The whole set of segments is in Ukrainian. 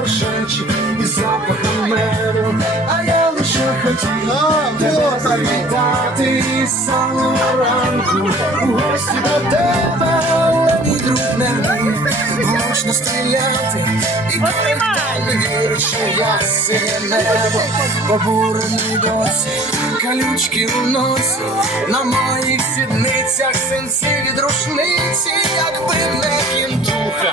вершечок і запах меду, а я лише хотіла тебе вітати з самого ранку у гості до тебе, але мій друг не Можна стріляти і не вірить, що я сине небо, побурений досі, калючки у носі, на моїх сідницях синці від рушниці, якби не кінтуха.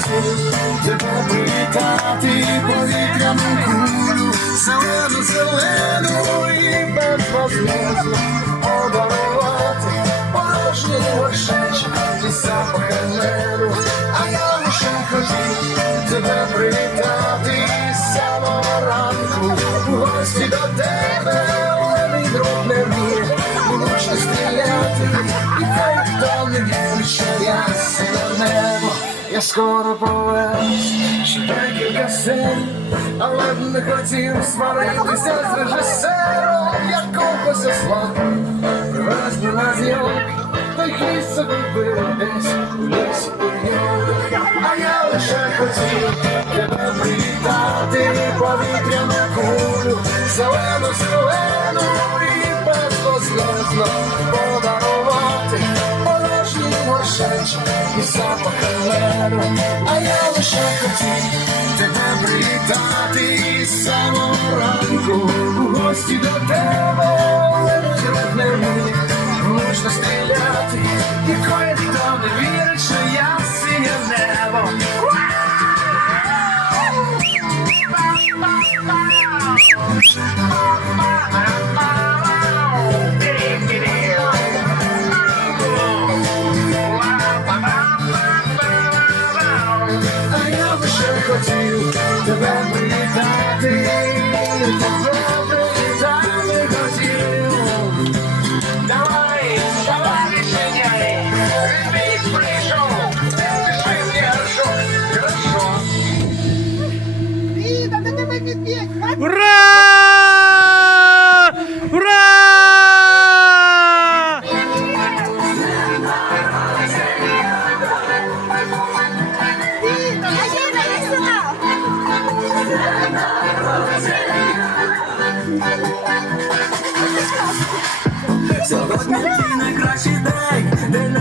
хочу тебе привітати повітряну кулю, зелену, зелену і безвозможно подарувати порожню душа. скоро повез Читай кілька син, але б не хотів сваритися з режисером, якогось осла раз мене з йолки, той хліст загубив десь у лісі бур'йонах А я лише хотів тебе привітати повітряну кулю Зелену, зелену і безпосередно тебе, а я лише хотів тебе привітати із самого ранку у гості до тебе, не мені можна стріляти, ніколи ніхто не вірить, що я синє небо. Bye. to you. Сьогодні день, день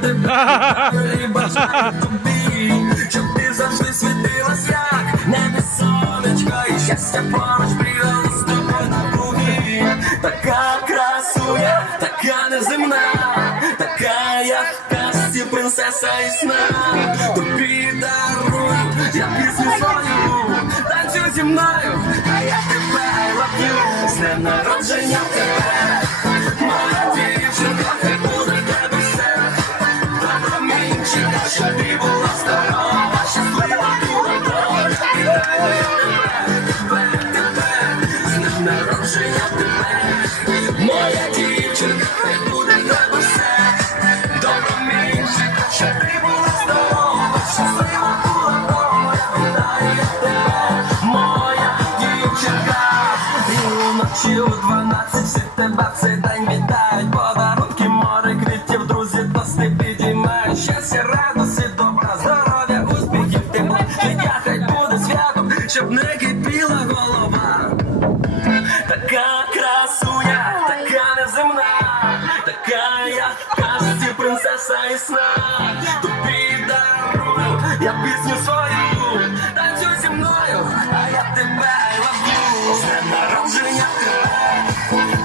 тебе і бажаю тобі, щоб ти завжди світилась, як небі сонечко, і щастя поруч прийде з тобою на круги. Така красуя, така неземна, така принцеса і сна. Тобі дарую, я пісню свою, танцю зі мною, а я днем народження тебе, моя дівчинка, ти тебе все, та домінчика, була здорова, щаслива була з днем народження тебе, моя дівчинка. я пісню свою, танцюй зі мною, а я тебе ловлю. З народження тебе,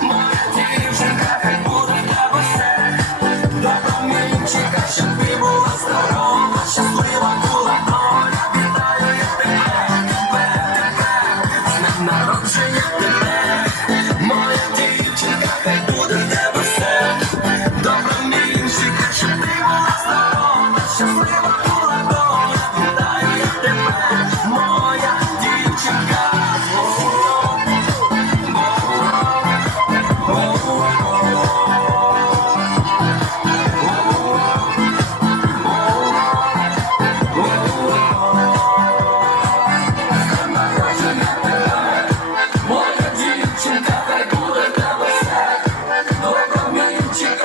моя дівчинка, хай буде в тебе все. щоб ти була здорова, щаслива була доля. Вітаю я народження тебе, моя дівчинка, хай буде тебе все. Добра милінчика, ти була здорова, щаслива.